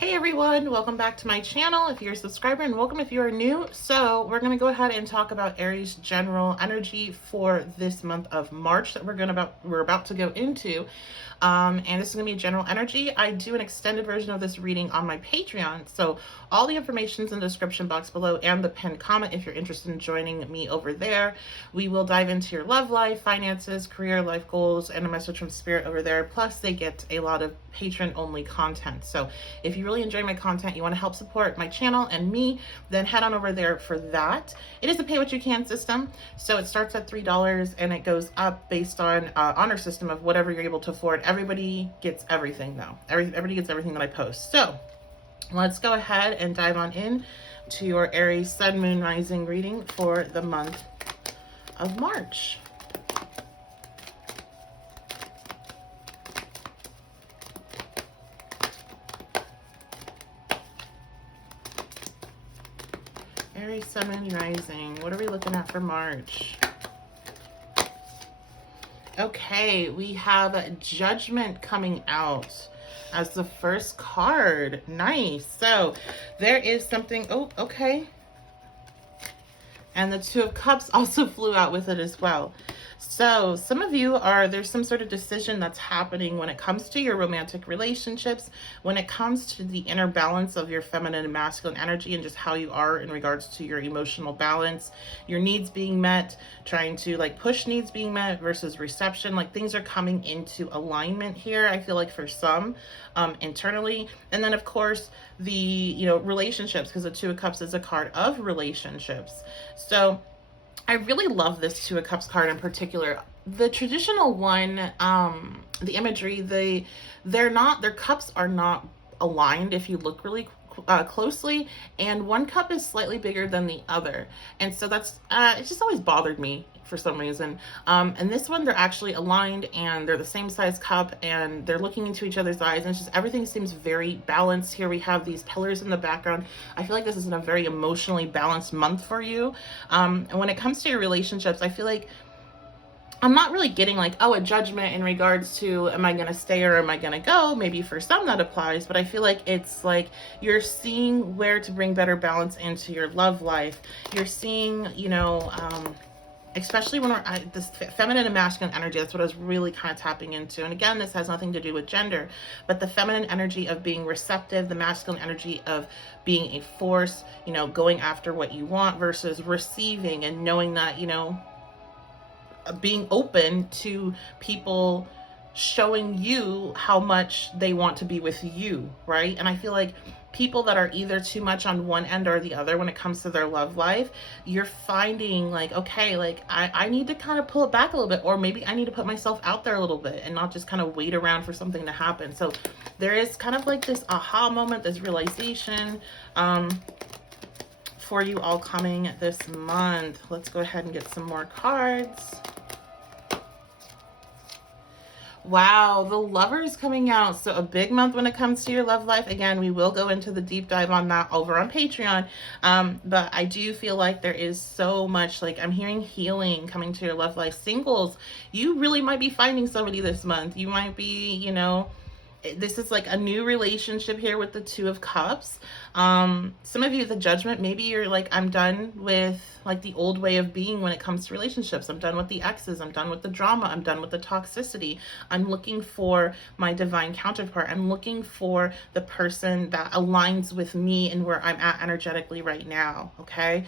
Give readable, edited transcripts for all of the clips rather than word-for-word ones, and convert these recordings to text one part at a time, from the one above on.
Hey everyone, welcome back to my channel if you're a subscriber, and welcome if you are new. So we're going to go ahead and talk about Aries general energy for this month of March that we're about to go into. And this is going to be general energy. I do an extended version of this reading on my Patreon, so all the information is in the description box below and the pinned comment if you're interested in joining me over there. We will dive into your love life, finances, career, life goals, and a message from spirit over there. Plus they get a lot of patron only content. So if you really enjoy my content, you want to help support my channel and me, then head on over there for that. It is a pay what you can system, so it starts at $3 and it goes up based on honor system of whatever you're able to afford. Everybody gets everything though. Everybody gets everything that I post. So let's go ahead and dive on in to your Aries Sun, Moon, Rising reading for the month of March. Aries Sun, Moon, Rising. What are we looking at for March? Okay, we have Judgment coming out as the first card. Nice. So there is something. Oh, okay. And the Two of Cups also flew out with it as well. So some of you there's some sort of decision that's happening when it comes to your romantic relationships, when it comes to the inner balance of your feminine and masculine energy and just how you are in regards to your emotional balance, your needs being met, trying to like push needs being met versus reception. Like things are coming into alignment here, I feel like, for some internally. And then of course the relationships, because the Two of Cups is a card of relationships. So I really love this Two of Cups card in particular. The traditional one, the imagery, their cups are not aligned if you look really closely, and one cup is slightly bigger than the other, and so that's it just always bothered me for some reason. And this one, they're actually aligned and they're the same size cup and they're looking into each other's eyes, and it's just everything seems very balanced. Here we have these pillars in the background. I feel like this is in a very emotionally balanced month for you. And when it comes to your relationships, I feel like I'm not really getting like, oh, a judgment in regards to, am I going to stay or am I going to go? Maybe for some that applies, but I feel like it's like you're seeing where to bring better balance into your love life. You're seeing, especially when this feminine and masculine energy, that's what I was really kind of tapping into. And again, this has nothing to do with gender, but the feminine energy of being receptive, the masculine energy of being a force, going after what you want versus receiving and knowing that, being open to people showing you how much they want to be with you, right? And I feel like people that are either too much on one end or the other when it comes to their love life, you're finding like, okay, like I need to kind of pull it back a little bit, or maybe I need to put myself out there a little bit and not just kind of wait around for something to happen. So there is kind of like this aha moment, this realization for you all coming this month. Let's go ahead and get some more cards. Wow, the Lovers coming out. So a big month when it comes to your love life. Again, we will go into the deep dive on that over on Patreon. But I do feel like there is so much, like I'm hearing healing coming to your love life. Singles, you really might be finding somebody this month. You might be, this is like a new relationship here with the Two of Cups. Some of you, the Judgment, maybe you're like, I'm done with like the old way of being when it comes to relationships. I'm done with the exes. I'm done with the drama. I'm done with the toxicity. I'm looking for my divine counterpart. I'm looking for the person that aligns with me and where I'm at energetically right now. Okay.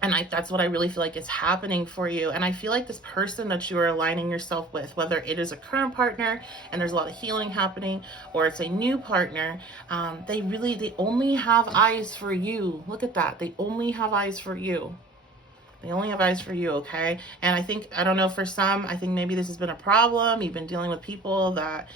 And that's what I really feel like is happening for you. And I feel like this person that you are aligning yourself with, whether it is a current partner and there's a lot of healing happening, or it's a new partner, they only have eyes for you. Look at that. They only have eyes for you. They only have eyes for you, okay? And I don't know, for some, I think maybe this has been a problem. You've been dealing with people that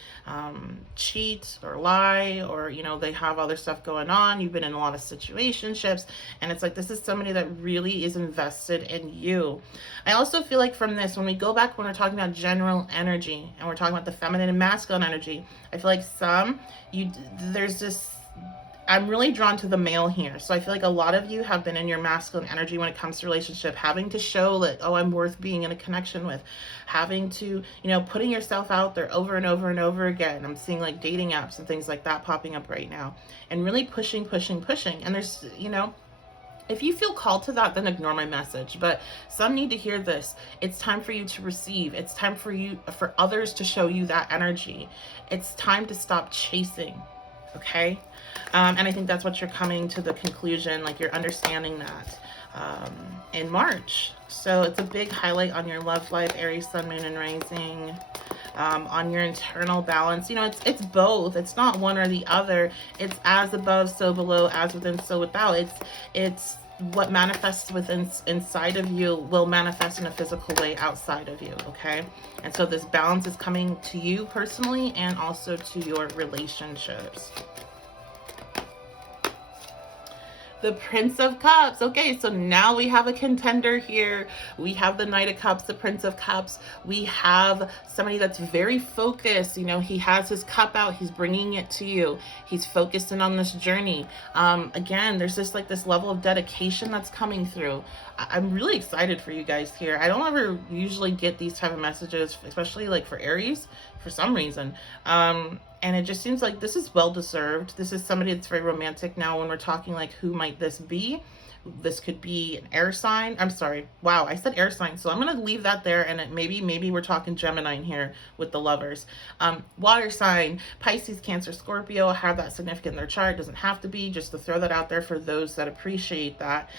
cheat or lie, or, they have other stuff going on. You've been in a lot of situationships, and it's like, this is somebody that really is invested in you. I also feel like from this, when we go back, when we're talking about general energy, and we're talking about the feminine and masculine energy, I feel like there's this I'm really drawn to the male here. So I feel like a lot of you have been in your masculine energy when it comes to relationship, having to show that, oh, I'm worth being in a connection with, having to, you know, putting yourself out there over and over and over again. I'm seeing like dating apps and things like that popping up right now, and really pushing. And there's, you know, if you feel called to that, then ignore my message. But some need to hear this. It's time for you to receive. It's time for others to show you that energy. It's time to stop chasing. Okay? And I think that's what you're coming to the conclusion, like you're understanding that in March. So it's a big highlight on your love life, Aries, Sun, Moon, and Rising. On your internal balance, you know, it's both. It's not one or the other. It's as above, so below, as within, so without. It's what manifests within inside of you will manifest in a physical way outside of you. Okay, and so this balance is coming to you personally and also to your relationships. The Prince of Cups. Okay, so now we have a contender here. We have the Knight of Cups, the Prince of Cups. We have somebody that's very focused. You know, he has his cup out. He's bringing it to you. He's focusing on this journey. Again, there's just like this level of dedication that's coming through. I'm really excited for you guys here. I don't ever usually get these type of messages, especially like for Aries, for some reason. And it just seems like this is well-deserved. This is somebody that's very romantic now when we're talking like, who might this be? This could be an air sign. I'm sorry. Wow, I said air sign. So I'm going to leave that there. And maybe we're talking Gemini in here with the lovers. Water sign, Pisces, Cancer, Scorpio, have that significant in their chart. Doesn't have to be, just to throw that out there for those that appreciate that.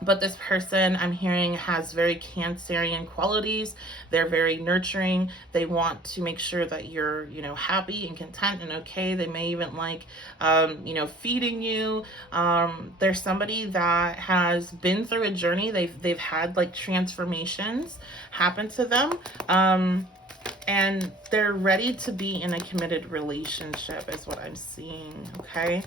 But this person I'm hearing has very Cancerian qualities. They're very nurturing. They want to make sure that you're, you know, happy and content and okay. They may even like, you know, feeding you. There's somebody that has been through a journey. They've had like transformations happen to them. And they're ready to be in a committed relationship is what I'm seeing. Okay.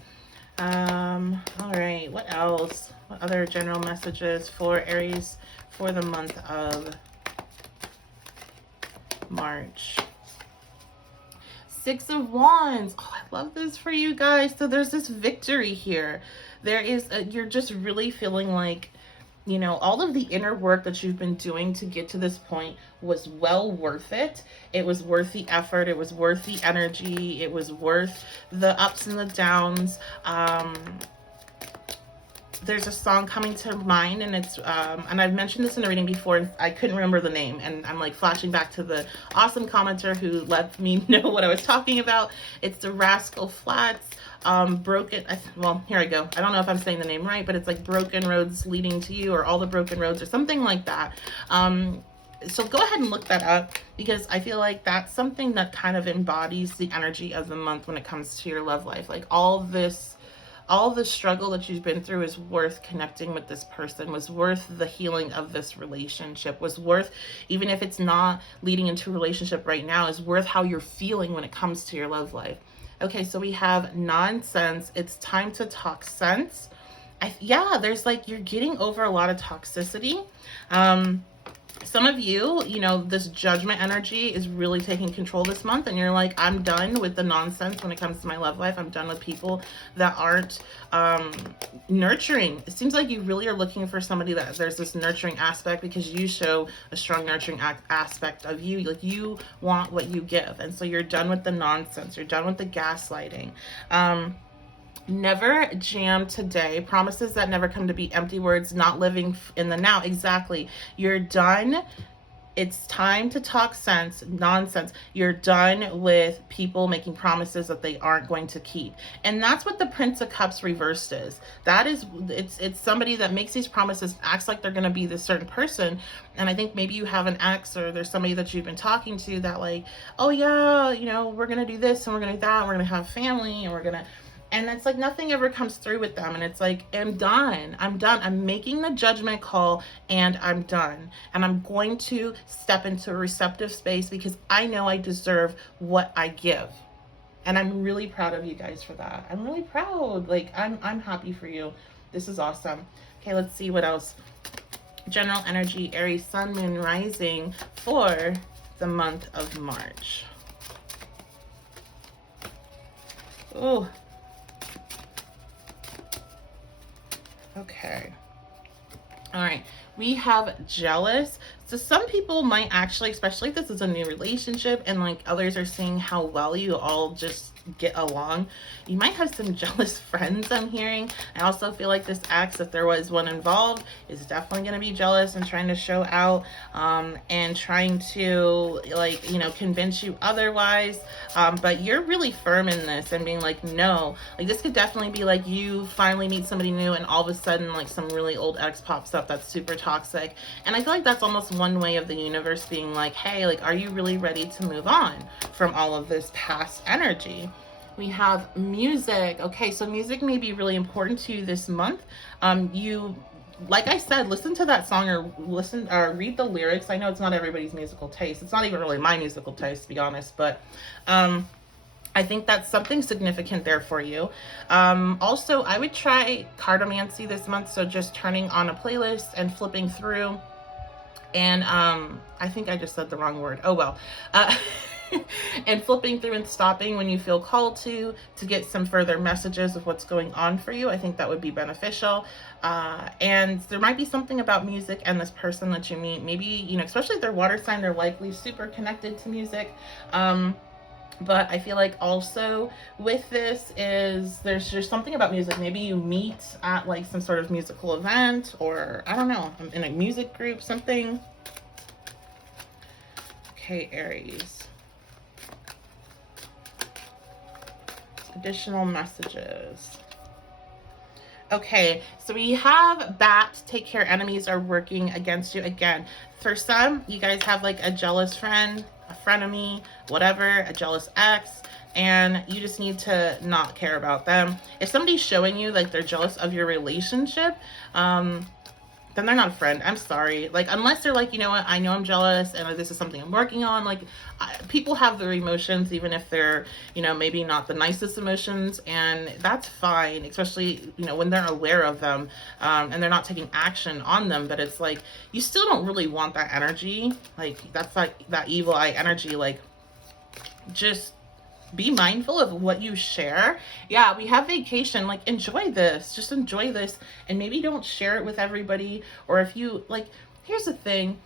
All right, what else? What other general messages for Aries for the month of March? Six of Wands. Oh, I love this for you guys. So there's this victory here. You're just really feeling like, you know, all of the inner work that you've been doing to get to this point was well worth it. It was worth the effort. It was worth the energy. It was worth the ups and the downs. There's a song coming to mind, and it's and I've mentioned this in a reading before, and I couldn't remember the name, and I'm like flashing back to the awesome commenter who let me know what I was talking about. It's the Rascal Flatts. Well, here I go. I don't know if I'm saying the name right, but it's like Broken Roads Leading to You, or All the Broken Roads, or something like that. So go ahead and look that up, because I feel like that's something that kind of embodies the energy of the month when it comes to your love life. Like all the struggle that you've been through is worth connecting with this person, was worth the healing of this relationship, was worth, even if it's not leading into a relationship right now, is worth how you're feeling when it comes to your love life. Okay, so we have nonsense. It's time to talk sense. There's like, you're getting over a lot of toxicity. Some of you, you know, this judgment energy is really taking control this month, and you're like, I'm done with the nonsense when it comes to my love life. I'm done with people that aren't nurturing. It seems like you really are looking for somebody that there's this nurturing aspect, because you show a strong nurturing aspect of you. Like, you want what you give, and so you're done with the nonsense. You're done with the gaslighting. Never jam today. Promises that never come to be empty words, not living in the now. Exactly. You're done. It's time to talk sense, nonsense. You're done with people making promises that they aren't going to keep. And that's what the Prince of Cups reversed is. It's somebody that makes these promises, acts like they're going to be this certain person. And I think maybe you have an ex, or there's somebody that you've been talking to that like, oh yeah, you know, we're going to do this and we're going to do that. And we're going to have family, and we're going to, and it's like nothing ever comes through with them. And it's like, I'm done. I'm making the judgment call, and I'm done. And I'm going to step into a receptive space, because I know I deserve what I give. And I'm really proud of you guys for that. I'm really proud. Like, I'm happy for you. This is awesome. Okay, let's see what else. General energy, Aries, Sun, Moon, Rising for the month of March. Oh, Okay. All right, we have jealous. So some people might actually, especially if this is a new relationship and like others are seeing how well you all just get along, you might have some jealous friends, I'm hearing. I also feel like this ex, if there was one involved, is definitely going to be jealous and trying to show out, and trying to, like, you know, convince you otherwise. But you're really firm in this and being like, no, like this could definitely be like you finally meet somebody new and all of a sudden like some really old ex pops up that's super toxic. And I feel like that's almost one way of the universe being like, hey, like, are you really ready to move on from all of this past energy? We have music. Okay, so music may be really important to you this month. You, like I said, listen to that song or listen or read the lyrics. I know it's not everybody's musical taste. It's not even really my musical taste, to be honest, but I think that's something significant there for you. Also, I would try cardomancy this month, so just turning on a playlist and flipping through. And I think I just said the wrong word. Oh well. And flipping through and stopping when you feel called to get some further messages of what's going on for you. I think that would be beneficial. And there might be something about music and this person that you meet. Maybe, you know, especially if they're water sign, they're likely super connected to music. But I feel like also with this is there's just something about music. Maybe you meet at like some sort of musical event, or I don't know, in a music group, something. Okay, Aries. Additional messages. Okay, so we have bat, take care, enemies are working against you. Again, for some, you guys have like a jealous friend, a frenemy, whatever, a jealous ex, and you just need to not care about them. If somebody's showing you like they're jealous of your relationship, then they're not a friend. I'm sorry. Like, unless they're like, you know what, I know I'm jealous and this is something I'm working on. Like, people have their emotions, even if they're, you know, maybe not the nicest emotions, and that's fine, especially, you know, when they're aware of them, and they're not taking action on them. But it's like, you still don't really want that energy. Like, that's like that evil eye energy. Like, just be mindful of what you share. Yeah, we have vacation. Like, enjoy this. Just enjoy this. And maybe don't share it with everybody. Or if you, like, here's the thing.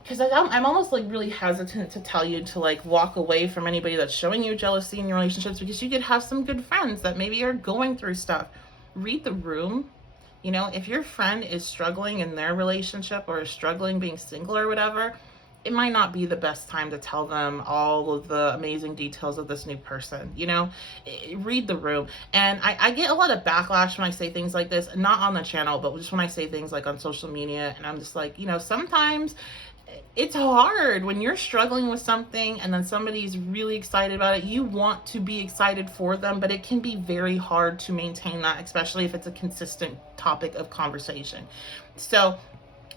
Because I'm almost, like, really hesitant to tell you to, like, walk away from anybody that's showing you jealousy in your relationships. Because you could have some good friends that maybe are going through stuff. Read the room. You know, if your friend is struggling in their relationship or is struggling being single or whatever, it might not be the best time to tell them all of the amazing details of this new person. You know, read the room. And I get a lot of backlash when I say things like this, not on the channel, but just when I say things like on social media. And I'm just like, you know, sometimes it's hard when you're struggling with something and then somebody's really excited about it. You want to be excited for them, but it can be very hard to maintain that, especially if it's a consistent topic of conversation. So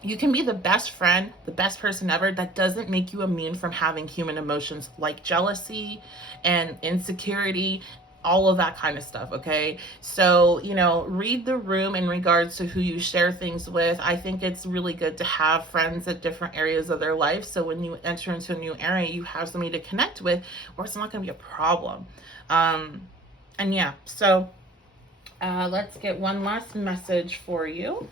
you can be the best friend, the best person ever. That doesn't make you immune from having human emotions like jealousy and insecurity, all of that kind of stuff, okay? So, you know, read the room in regards to who you share things with. I think it's really good to have friends at different areas of their life. So when you enter into a new area, you have somebody to connect with, or it's not going to be a problem. And yeah, so let's get one last message for you.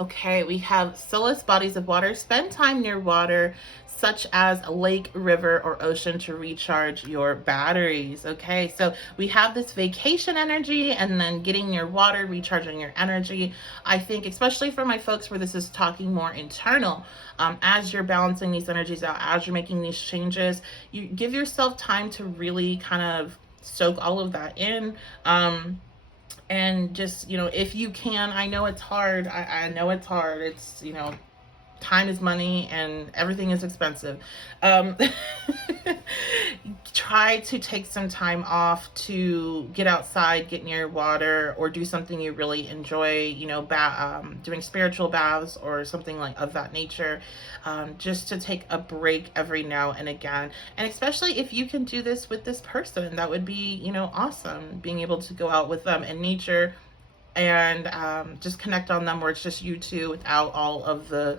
Okay, we have soulless bodies of water. Spend time near water, such as a lake, river, or ocean, to recharge your batteries. Okay, so we have this vacation energy and then getting near water, recharging your energy. I think, especially for my folks where this is talking more internal, as you're balancing these energies out, as you're making these changes, you give yourself time to really kind of soak all of that in. And just, you know, if you can, I know it's hard. I know it's hard. It's, you know, time is money and everything is expensive. Try to take some time off to get outside, get near water, or do something you really enjoy, you know, doing spiritual baths or something like of that nature, just to take a break every now and again. And especially if you can do this with this person, that would be, you know, awesome, being able to go out with them in nature, and just connect on them where it's just you two without all of the,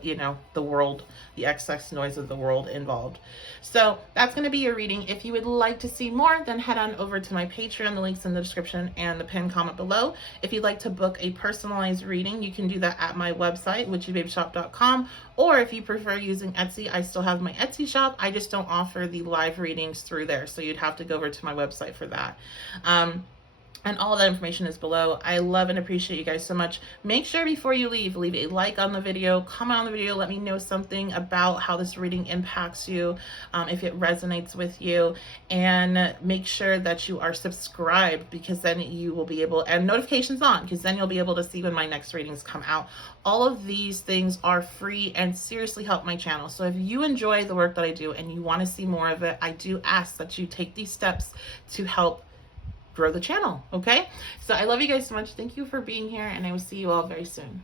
the world, the excess noise of the world involved. So that's going to be your reading. If you would like to see more, then head on over to my Patreon. The link's in the description and the pinned comment below. If you'd like to book a personalized reading, you can do that at my website, witchybabeshop.com, or if you prefer using Etsy, I still have my Etsy shop. I just don't offer the live readings through there, so you'd have to go over to my website for that. And all that information is below. I love and appreciate you guys so much. Make sure before you leave a like on the video, comment on the video, let me know something about how this reading impacts you, if it resonates with you, and make sure that you are subscribed, because then you will be able, and notifications on, because then you'll be able to see when my next readings come out. All of these things are free and seriously help my channel. So if you enjoy the work that I do and you want to see more of it, I do ask that you take these steps to help grow the channel. Okay, so I love you guys so much. Thank you for being here, and I will see you all very soon.